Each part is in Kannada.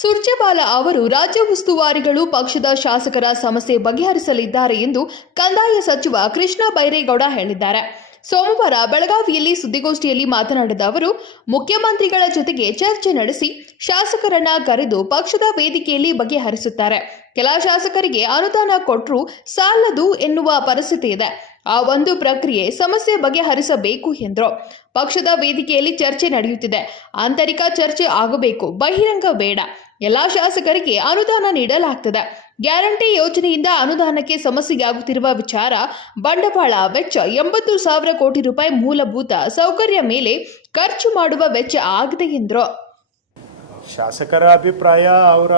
ಸುರ್ಜೇವಾಲಾ ಅವರು ರಾಜ್ಯ ಉಸ್ತುವಾರಿಗಳು ಪಕ್ಷದ ಶಾಸಕರ ಸಮಸ್ಯೆ ಬಗೆಹರಿಸಲಿದ್ದಾರೆ ಎಂದು ಕಂದಾಯ ಸಚಿವ ಕೃಷ್ಣ ಬೈರೇಗೌಡ ಹೇಳಿದ್ದಾರೆ. ಸೋಮವಾರ ಬೆಳಗಾವಿಯಲ್ಲಿ ಸುದ್ದಿಗೋಷ್ಠಿಯಲ್ಲಿ ಮಾತನಾಡಿದ ಅವರು, ಮುಖ್ಯಮಂತ್ರಿಗಳ ಜೊತೆಗೆ ಚರ್ಚೆ ನಡೆಸಿ ಶಾಸಕರನ್ನ ಕರೆದು ಪಕ್ಷದ ವೇದಿಕೆಯಲ್ಲಿ ಬಗೆಹರಿಸುತ್ತಾರೆ. ಕೆಲ ಶಾಸಕರಿಗೆ ಅನುದಾನ ಕೊಟ್ಟರು ಸಾಲದು ಎನ್ನುವ ಪರಿಸ್ಥಿತಿ ಇದೆ. ಆ ಒಂದು ಪ್ರಕ್ರಿಯೆ ಸಮಸ್ಯೆ ಬಗೆಹರಿಸಬೇಕು ಎಂದರು. ಪಕ್ಷದ ವೇದಿಕೆಯಲ್ಲಿ ಚರ್ಚೆ ನಡೆಯುತ್ತಿದೆ. ಆಂತರಿಕ ಚರ್ಚೆ ಆಗಬೇಕು. ಬಹಿರಂಗ ಬೇಡ. ಎಲ್ಲ ಶಾಸಕರಿಗೆ ಅನುದಾನ ನೀಡಲಾಗ್ತದೆ. ಗ್ಯಾರಂಟಿ ಯೋಜನೆಯಿಂದ ಅನುದಾನಕ್ಕೆ ಸಮಸ್ಯೆಯಾಗುತ್ತಿರುವ ವಿಚಾರ ಬಂಡವಾಳ ವೆಚ್ಚ ಎಂಬತ್ತು ಸಾವಿರ ಕೋಟಿ ರೂಪಾಯಿ ಮೂಲಭೂತ ಸೌಕರ್ಯ ಮೇಲೆ ಖರ್ಚು ಮಾಡುವ ವೆಚ್ಚ ಆಗಿದೆ ಎಂದರು. ಶಾಸಕರ ಅಭಿಪ್ರಾಯ, ಅವರ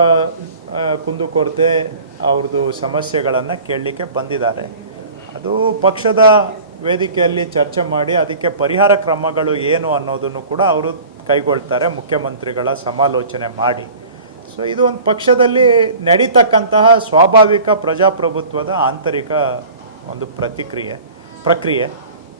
ಕುಂದುಕೊರತೆ ಅವ್ರದ್ದು ಸಮಸ್ಯೆಗಳನ್ನು ಕೇಳಲಿಕ್ಕೆ ಬಂದಿದ್ದಾರೆ. ಅದು ಪಕ್ಷದ ವೇದಿಕೆಯಲ್ಲಿ ಚರ್ಚೆ ಮಾಡಿ ಅದಕ್ಕೆ ಪರಿಹಾರ ಕ್ರಮಗಳು ಏನು ಅನ್ನೋದನ್ನು ಕೂಡ ಅವರು ಕೈಗೊಳ್ತಾರೆ, ಮುಖ್ಯಮಂತ್ರಿಗಳ ಸಮಾಲೋಚನೆ ಮಾಡಿ. ಸೊ ಇದು ಒಂದು ಪಕ್ಷದಲ್ಲಿ ನಡೀತಕ್ಕಂತಹ ಸ್ವಾಭಾವಿಕ ಪ್ರಜಾಪ್ರಭುತ್ವದ ಆಂತರಿಕ ಒಂದು ಪ್ರತಿಕ್ರಿಯೆ, ಪ್ರಕ್ರಿಯೆ.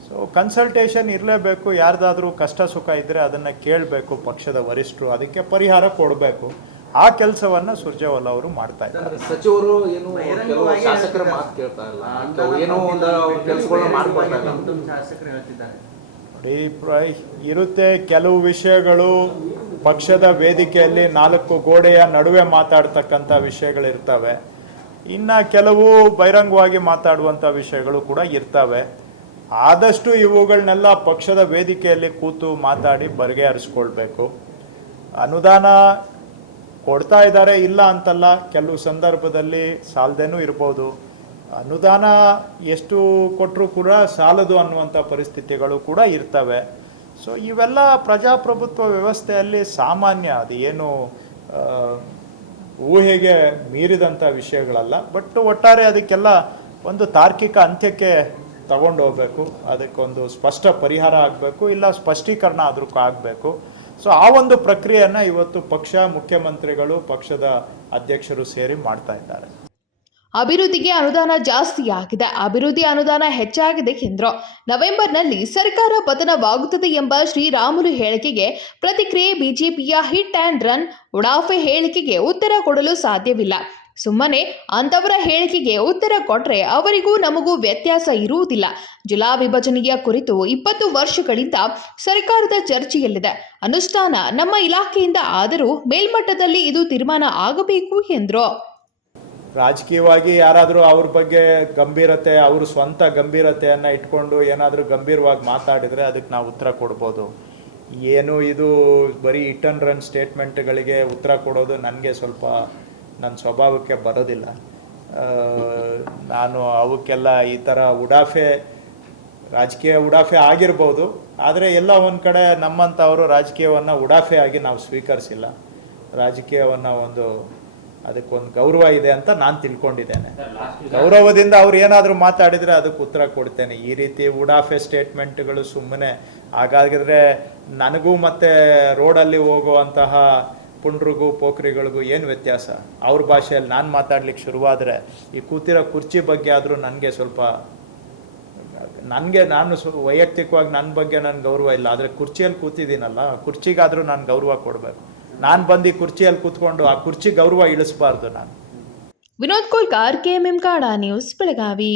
ಸೊ ಕನ್ಸಲ್ಟೇಷನ್ ಇರಲೇಬೇಕು ಯಾರ್ದಾದ್ರೂ ಕಷ್ಟ ಸುಖ ಇದ್ದರೆ ಅದನ್ನು ಕೇಳಬೇಕು ಪಕ್ಷದ ವರಿಷ್ಠರು ಅದಕ್ಕೆ ಪರಿಹಾರ ಕೊಡಬೇಕು. ಆ ಕೆಲಸವನ್ನು ಸುರ್ಜೇವಾಲಾ ಅವರು ಮಾಡ್ತಾ ಇದ್ದಾರೆ. ಸಚಿವರು ಏನು ಕೆಲವು ಶಾಸಕರ ಮಾತು ಕೇಳ್ತಾ ಇಲ್ಲ. ಕೆಲವು ಏನೋ ಒಂದು ಕೆಲಸಗಳನ್ನ ಮಾಡ್ಕೊಳ್ತಾ ಇಲ್ಲ. ಶಾಸಕರು ಹೇಳ್ತಿದ್ದಾರೆ. ನೋಡಿ ಪ್ರ- ಇರುತ್ತೆ ಕೆಲವು ವಿಷಯಗಳು ಪಕ್ಷದ ವೇದಿಕೆಯಲ್ಲಿ ನಾಲ್ಕು ಗೋಡೆಯ ನಡುವೆ ಮಾತಾಡ್ತಕ್ಕಂಥ ವಿಷಯಗಳಿರ್ತವೆ. ಇನ್ನು ಕೆಲವು ಬಹಿರಂಗವಾಗಿ ಮಾತಾಡುವಂಥ ವಿಷಯಗಳು ಕೂಡ ಇರ್ತವೆ. ಆದಷ್ಟು ಇವುಗಳನ್ನೆಲ್ಲ ಪಕ್ಷದ ವೇದಿಕೆಯಲ್ಲಿ ಕೂತು ಮಾತಾಡಿ ಬಗೆಹರಿಸ್ಕೊಳ್ಬೇಕು. ಅನುದಾನ ಕೊಡ್ತಾ ಇದ್ದಾರೆ, ಇಲ್ಲ ಅಂತಲ್ಲ, ಕೆಲವು ಸಂದರ್ಭದಲ್ಲಿ ಸಾಲದೇನೂ ಇರ್ಬೋದು. ಅನುದಾನ ಎಷ್ಟು ಕೊಟ್ಟರೂ ಕೂಡ ಸಾಲದು ಅನ್ನುವಂಥ ಪರಿಸ್ಥಿತಿಗಳು ಕೂಡ ಇರ್ತವೆ. ಸೊ ಇವೆಲ್ಲ ಪ್ರಜಾಪ್ರಭುತ್ವ ವ್ಯವಸ್ಥೆಯಲ್ಲಿ ಸಾಮಾನ್ಯ, ಅದು ಏನು ಊಹೆಗೆ ಮೀರಿದಂಥ ವಿಷಯಗಳಲ್ಲ. ಬಟ್ ಒಟ್ಟಾರೆ ಅದಕ್ಕೆಲ್ಲ ಒಂದು ತಾರ್ಕಿಕ ಅಂತ್ಯಕ್ಕೆ ತಗೊಂಡು ಹೋಗ್ಬೇಕು, ಅದಕ್ಕೊಂದು ಸ್ಪಷ್ಟ ಪರಿಹಾರ ಆಗಬೇಕು, ಇಲ್ಲ ಸ್ಪಷ್ಟೀಕರಣ ಆದ್ರೂ ಆಗಬೇಕು. ಸೊ ಆ ಒಂದು ಪ್ರಕ್ರಿಯೆಯನ್ನು ಇವತ್ತು ಪಕ್ಷ, ಮುಖ್ಯಮಂತ್ರಿಗಳು, ಪಕ್ಷದ ಅಧ್ಯಕ್ಷರು ಸೇರಿ ಮಾಡ್ತಾ ಇದ್ದಾರೆ. ಅಭಿವೃದ್ಧಿಗೆ ಅನುದಾನ ಜಾಸ್ತಿ ಆಗಿದೆ. ಅಭಿವೃದ್ಧಿ ಅನುದಾನ ಹೆಚ್ಚಾಗಿದೆ ಎಂದರು ನವೆಂಬರ್ನಲ್ಲಿ ಸರ್ಕಾರ ಪತನವಾಗುತ್ತದೆ ಎಂಬ ಶ್ರೀರಾಮುಲು ಹೇಳಿಕೆಗೆ ಪ್ರತಿಕ್ರಿಯೆ ಬಿಜೆಪಿಯ ಹಿಟ್ ಆ್ಯಂಡ್ ರನ್, ಉಡಾಫೆ ಹೇಳಿಕೆಗೆ ಉತ್ತರ ಕೊಡಲು ಸಾಧ್ಯವಿಲ್ಲ. ಸುಮ್ಮನೆ ಅಂಥವರ ಹೇಳಿಕೆಗೆ ಉತ್ತರ ಕೊಟ್ರೆ ಅವರಿಗೂ ನಮಗೂ ವ್ಯತ್ಯಾಸ ಇರುವುದಿಲ್ಲ. ಜಿಲ್ಲಾ ವಿಭಜನೆಯ ಕುರಿತು ಇಪ್ಪತ್ತು ವರ್ಷಗಳಿಂದ ಸರ್ಕಾರದ ಚರ್ಚೆಯಲ್ಲಿದೆ. ಅನುಷ್ಠಾನ ನಮ್ಮ ಇಲಾಖೆಯಿಂದ ಆದರೂ ಮೇಲ್ಮಟ್ಟದಲ್ಲಿ ಇದು ತೀರ್ಮಾನ ಆಗಬೇಕು ಎಂದರು. ರಾಜಕೀಯವಾಗಿ ಯಾರಾದರೂ ಅವ್ರ ಬಗ್ಗೆ ಗಂಭೀರತೆ, ಅವ್ರ ಸ್ವಂತ ಗಂಭೀರತೆಯನ್ನು ಇಟ್ಕೊಂಡು ಏನಾದರೂ ಗಂಭೀರವಾಗಿ ಮಾತಾಡಿದರೆ ಅದಕ್ಕೆ ನಾವು ಉತ್ತರ ಕೊಡ್ಬೋದು. ಏನು ಇದು ಬರೀ ಇಟ್ ರನ್ ಸ್ಟೇಟ್ಮೆಂಟ್ಗಳಿಗೆ ಉತ್ತರ ಕೊಡೋದು ನನಗೆ ಸ್ವಲ್ಪ ನನ್ನ ಸ್ವಭಾವಕ್ಕೆ ಬರೋದಿಲ್ಲ. ನಾನು ಅವಕ್ಕೆಲ್ಲ ಈ ಥರ ಉಡಾಫೆ, ರಾಜಕೀಯ ಉಡಾಫೆ ಆಗಿರ್ಬೋದು. ಆದರೆ ಎಲ್ಲ ಒಂದು ಕಡೆ ನಮ್ಮಂಥವರು ರಾಜಕೀಯವನ್ನು ಉಡಾಫೆ ಆಗಿ ನಾವು ಸ್ವೀಕರಿಸಿಲ್ಲ. ರಾಜಕೀಯವನ್ನು ಒಂದು ಅದಕ್ಕೊಂದು ಗೌರವ ಇದೆ ಅಂತ ನಾನು ತಿಳ್ಕೊಂಡಿದ್ದೇನೆ. ಗೌರವದಿಂದ ಅವ್ರು ಏನಾದರೂ ಮಾತಾಡಿದರೆ ಅದಕ್ಕೆ ಉತ್ತರ ಕೊಡ್ತೇನೆ. ಈ ರೀತಿ ಉಡಾಫೆ ಸ್ಟೇಟ್ಮೆಂಟ್ಗಳು ಸುಮ್ಮನೆ ಹಾಗಾಗಿದ್ರೆ ನನಗೂ ಮತ್ತೆ ರೋಡಲ್ಲಿ ಹೋಗುವಂತಹ ಪುಂಡ್ರಿಗೂ ಪೋಖ್ರಿಗಳಿಗೂ ಏನು ವ್ಯತ್ಯಾಸ? ಅವ್ರ ಭಾಷೆಯಲ್ಲಿ ನಾನು ಮಾತಾಡ್ಲಿಕ್ಕೆ ಶುರುವಾದರೆ ಈ ಕೂತಿರೋ ಕುರ್ಚಿ ಬಗ್ಗೆ ಆದರೂ ನನಗೆ ಸ್ವಲ್ಪ, ನನಗೆ ನಾನು ಸ್ವ ವೈಯಕ್ತಿಕವಾಗಿ ನನ್ನ ಬಗ್ಗೆ ನನ್ನ ಗೌರವ ಇಲ್ಲ. ಆದರೆ ಕುರ್ಚಿಯಲ್ಲಿ ಕೂತಿದ್ದೀನಲ್ಲ, ಆ ಕುರ್ಚಿಗಾದರೂ ನಾನು ಗೌರವ ಕೊಡಬೇಕು. ನಾನು ಬಂದು ಕುರ್ಚಿಯಲ್ಲಿ ಕೂತ್ಕೊಂಡು ಆ ಕುರ್ಚಿ ಗೌರವ ಇಳಿಸಬಾರ್ದು ನಾನು. ವಿನೋದ್ ಕೋಲ್ಕಾರ್, ಕೆಎಂಎಂ ಕಾಡಾ ನ್ಯೂಸ್ ಬೆಳಗಾವಿ.